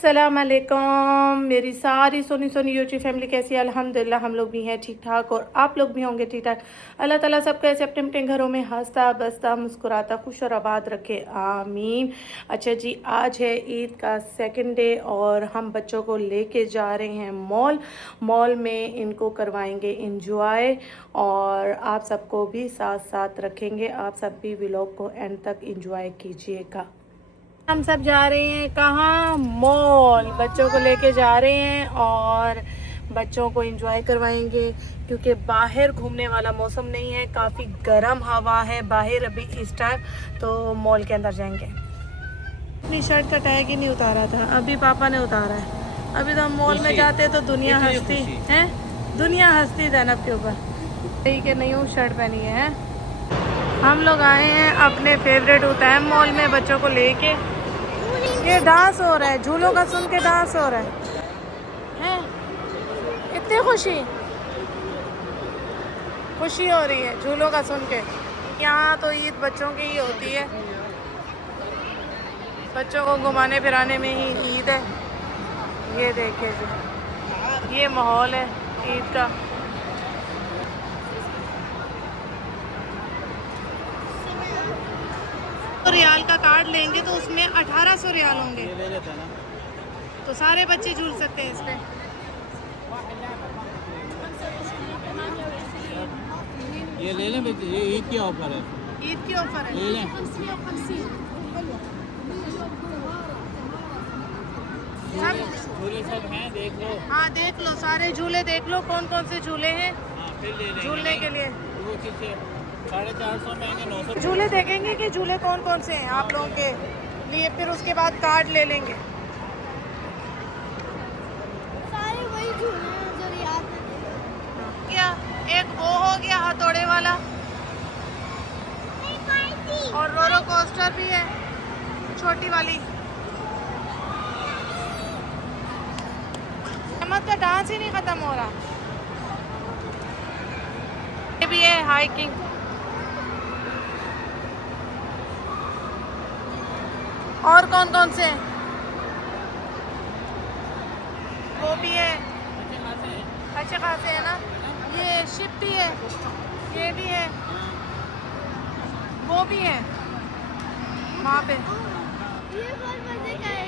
अस्सलाम वालेकुम मेरी सारी सोनी सोनी यूट्यूब फैमिली कैसी है। अल्हम्दुलिल्लाह हम लोग भी हैं ठीक ठाक और आप लोग भी होंगे ठीक ठाक। अल्लाह ताला सबको ऐसे अपने अपने घरों में हंसता बसता मुस्कुराता खुश और आबाद रखे, आमीन। अच्छा जी, आज है ईद का सेकंड डे और हम बच्चों को लेके जा रहे हैं मॉल में इनको करवाएंगे इंजॉय और आप सबको भी साथ साथ रखेंगे। आप सब भी व्लॉग को एंड तक इंजॉय कीजिएगा। हम सब जा रहे हैं कहाँ? मॉल। बच्चों को लेके जा रहे हैं और बच्चों को एंजॉय करवाएंगे क्योंकि बाहर घूमने वाला मौसम नहीं है, काफ़ी गर्म हवा है बाहर अभी इस टाइम। तो मॉल के अंदर जाएंगे। अपनी शर्ट का टैग ही नहीं उतारा था, अभी पापा ने उतारा है। अभी तो हम मॉल में जाते तो दुनिया हंसती है, दुनिया हंसती ज़ैनब के ऊपर। ठीक है, नहीं हूँ शर्ट पहनी है। हम लोग आए हैं अपने फेवरेट उतैम मॉल में बच्चों को लेके। ये डांस हो रहा है, झूलों का सुन के डांस हो रहा है। इतनी खुशी हो रही है झूलों का सुन के। यहाँ तो ईद बच्चों की ही होती है, बच्चों को घुमाने फिराने में ही ईद है। ये देखिए जी, ये माहौल है ईद का। तो रियाल का कार्ड लेंगे तो उसमें 1800 रियाल होंगे, तो सारे बच्चे झूल सकते हैं इस पे। ये ले लें, ये ईद की ऑफर है। ईद की ऑफर है, ले लें। झूले सब हैं, देख लो। हाँ देख लो, सारे झूले देख लो, कौन कौन से झूले हैं। हाँ, फिर ले लेंगे झूलने के लिए वो चीज़ 450 में 900 झूले देखेंगे कि झूले कौन कौन से हैं आप लोगों के लिए, फिर उसके बाद कार्ड ले लेंगे। सारे वही झूले हैं जो रियाद में थे। क्या एक वो हो गया हथौड़े वाला, और रोलर कोस्टर भी है छोटी वाली। अहमद का डांस ही नहीं खत्म हो रहा। ये भी है हाइकिंग। और कौन कौन से? वो भी है, अच्छे खासे है ना। ये शिप भी है, ये भी है, वो भी है वहाँ पे। ये बहुत मजे का है।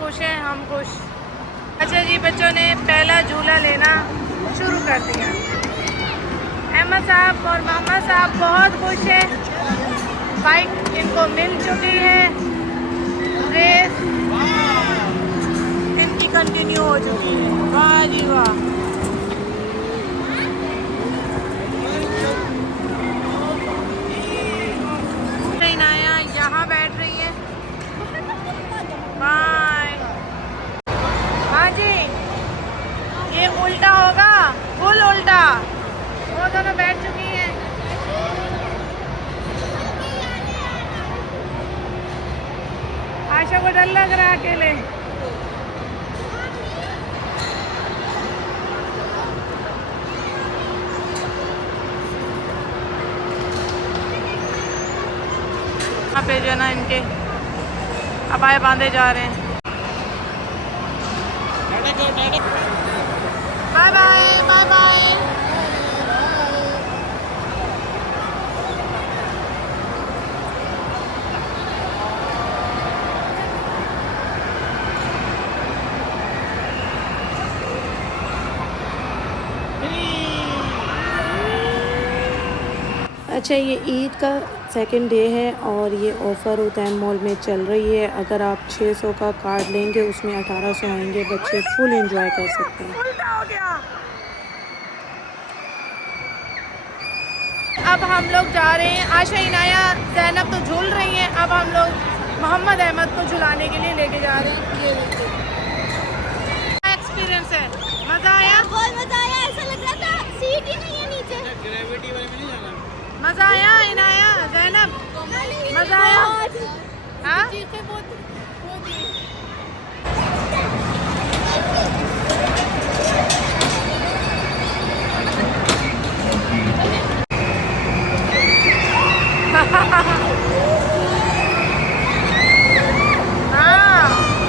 खुश हैं हम, खुश। अच्छा जी, बच्चों ने पहला झूला लेना शुरू कर दिया। अहमद साहब और मोहम्मद साहब बहुत खुश हैं, बाइक इनको मिल चुकी है, रेस इनकी कंटिन्यू हो चुकी है। वाह जी वाह। इनाया यहाँ बैठ रही है। बाय। हाँ जी, ये उल्टा होगा, फुल उल्टा। वो दोनों बैठ चुकी हैं। आशा को डर लग रहा है अकेले। यहाँ पे जो है ना इनके अबाए बांधे जा रहे हैं। Bye bye bye bye. अच्छा, ये ईद का सेकंड डे है और ये ऑफ़र उतैन मॉल में चल रही है। अगर आप 600 का कार्ड लेंगे उसमें 1800 आएंगे, बच्चे फुल एंजॉय कर सकते हैं। उल्टा हो गया। अब हम लोग जा रहे हैं, आशा इनाया ज़ैनब तो झूल रही हैं, अब हम लोग मोहम्मद अहमद को झुलाने के लिए लेके जा रहे हैं। ये क्या एक्सपीरियंस है? मज़ा आया? बहुत मजा आया, ऐसा लग रहा था सीट ही नहीं है नीचे। ग्रेविटी वाले में नहीं जाना। मज़ा आया इनाया ज़ैनब? मज़ा आया? हाँ? हाँ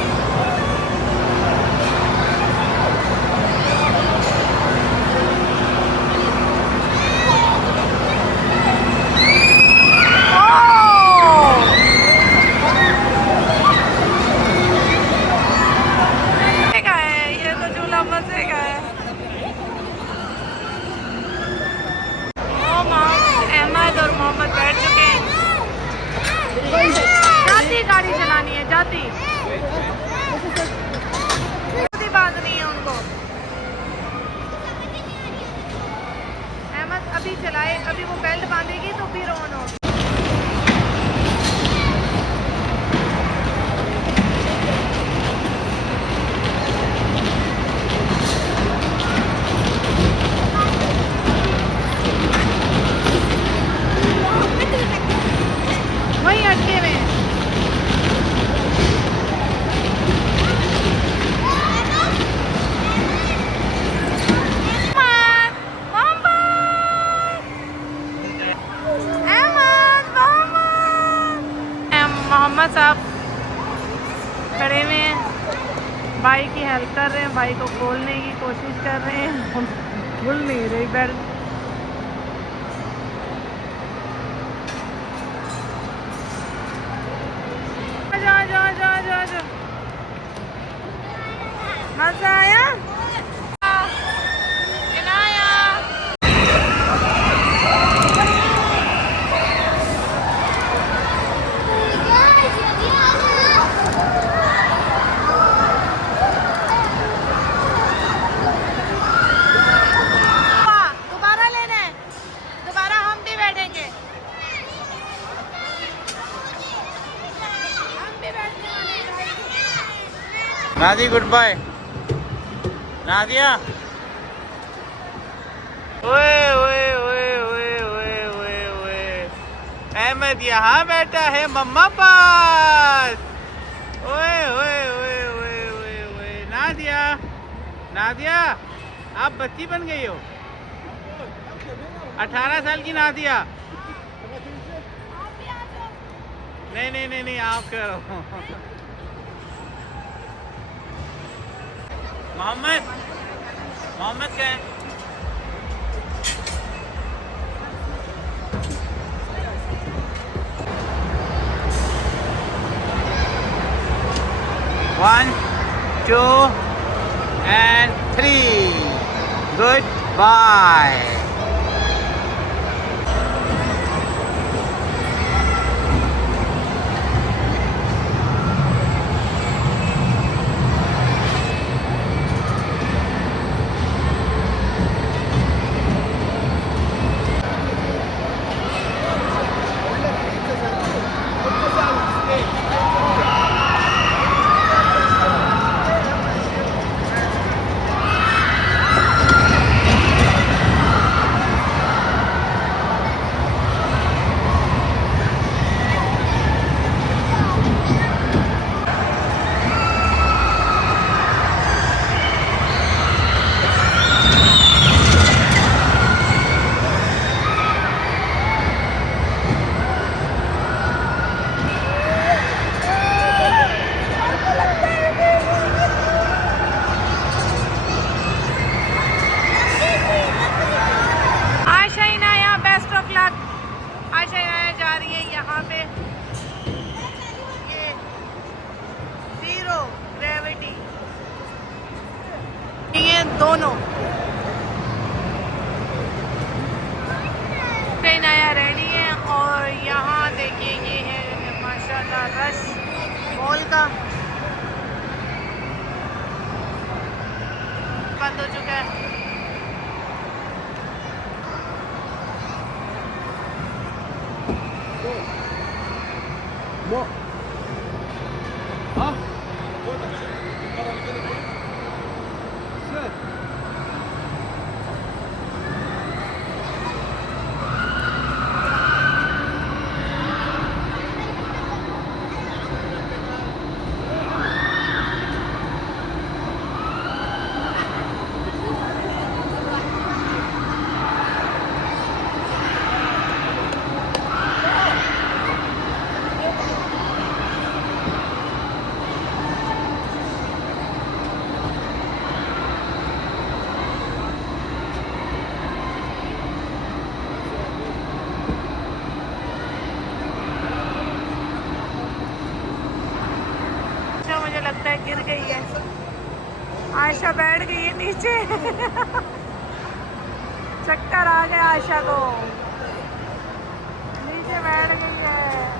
खड़े हुए हैं, भाई की हेल्प कर रहे हैं, भाई को खोलने की कोशिश कर रहे हैं, खुल नहीं रही बेल्ट। जा मजा आया। दोबारा लेना है, दोबारा हम भी बैठेंगे, हम भी बैठने वाले हैं। नादी गुड बाय। नादिया ओए ओए ओए ओए ओए ओए ओए, अहमद यहाँ बैठा है मम्मा पास। ओए ओए ओए ओए ओए ओए, नादिया नादिया आप बच्ची बन गई हो। 18 साल की नादिया। नहीं नहीं नहीं नहीं, आप करो। मोहम्मद मोहम्मद क्या है? One, 2 and 3. Goodbye. दोनों नया रेडी है। और यहाँ देखिए ये है माशाल्लाह रश मॉल का बंद हो चुका है। मुझे लगता है गिर गई है, आयशा बैठ गई है नीचे। चक्कर आ गया आयशा को, नीचे बैठ गई है।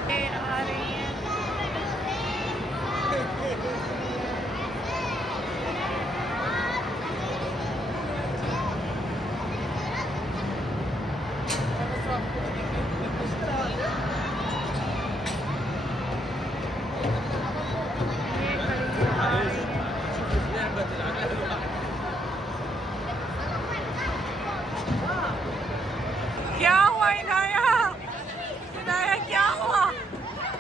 ये आ रही है क्या हुआ इनाया? इनाया क्या हुआ?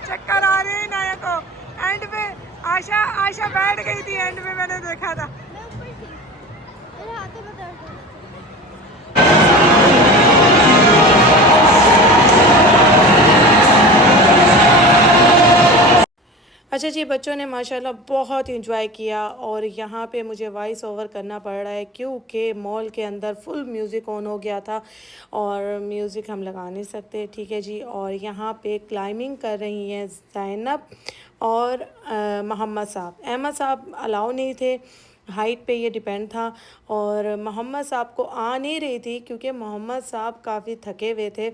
चक्कर आ रहे हैं इनाया को। एंड में आयशा बैठ गई थी, एंड में मैंने देखा था। मैं ऊपर थी, मेरे हाथों में दर्द हो रहा था। अच्छा जी, बच्चों ने माशाल्लाह बहुत इंजॉय किया और यहाँ पे मुझे वॉइस ओवर करना पड़ रहा है क्योंकि मॉल के अंदर फुल म्यूज़िक ऑन हो गया था और म्यूज़िक हम लगा नहीं सकते, ठीक है जी। और यहाँ पे क्लाइंबिंग कर रही हैं ज़ैनब और मोहम्मद साहब। अहमद साहब अलाउ नहीं थे, हाइट पे ये डिपेंड था। और मोहम्मद साहब को आ नहीं रही थी क्योंकि मोहम्मद साहब काफ़ी थके हुए थे,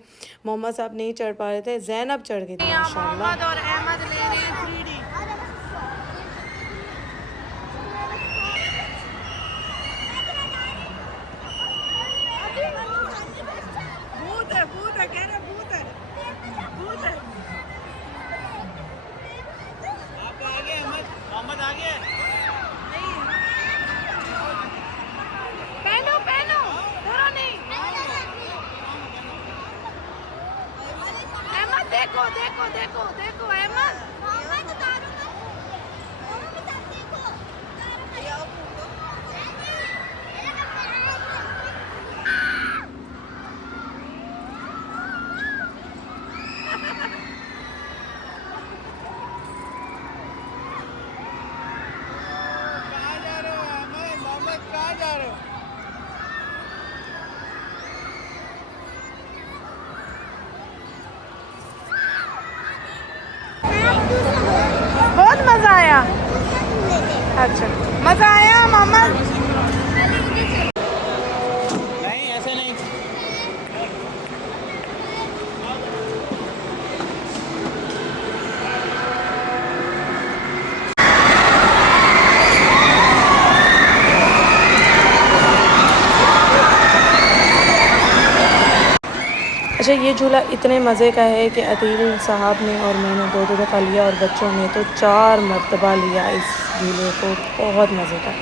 मोहम्मद साहब नहीं चढ़ पा रहे थे। ज़ैनब चढ़ गई थी माशाल्लाह। मोहम्मद और अहमद ले रहे हैं 3D। भूत है कह रहे, भूत है, भूत है। आप आगे मोहम्मद आगे। पहनो पहनो, डरो नहीं। अहमद देखो देखो देखो देखो अहमद। कहाँ जा रहे हो मोहम्मद, कहाँ जा रहे हो? बहुत मज़ा आया। अच्छा, मज़ा आया मोहम्मद? नहीं ऐसे नहीं। अच्छा, ये झूला इतने मज़े का है कि अदील साहब ने और मैंने दो दफ़ा लिया और बच्चों ने तो 4 मरतबा लिया इस झूले को। बहुत मज़े का।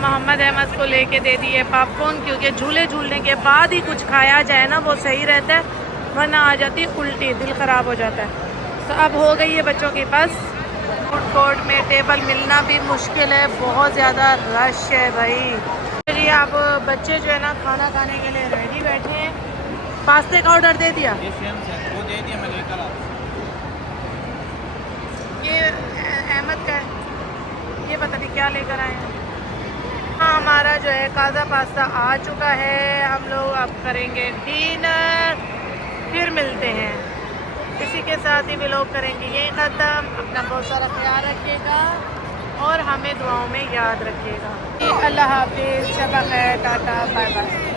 मोहम्मद अहमद को लेके दे दिए पॉपकॉर्न क्योंकि झूले झूलने के बाद ही कुछ खाया जाए ना वो सही रहता है, वरना आ जाती है उल्टी, दिल ख़राब हो जाता है। तो अब हो गई है बच्चों की बस। फूड कोर्ट में टेबल मिलना भी मुश्किल है, बहुत ज़्यादा रश है भाई। जी अब बच्चे जो है ना खाना खाने के लिए रेडी बैठे हैं। पास्ते का ऑर्डर दे दिया, ये सेम है, वो दे दिया मैं लेकर आता हूँ। ये अहमद का है, ये पता नहीं क्या लेकर आए हैं। हाँ, हमारा जो है काज़ा पास्ता आ चुका है, हम लोग अब करेंगे डिनर, फिर मिलते हैं। इसी के साथ ही व्लॉग करेंगे यही ख़त्म। अपना बहुत सारा ख्याल रखिएगा और हमें दुआओं में याद रखिएगा। अल्लाह हाफिज़, शब खैर, टाटा, बाय बाय।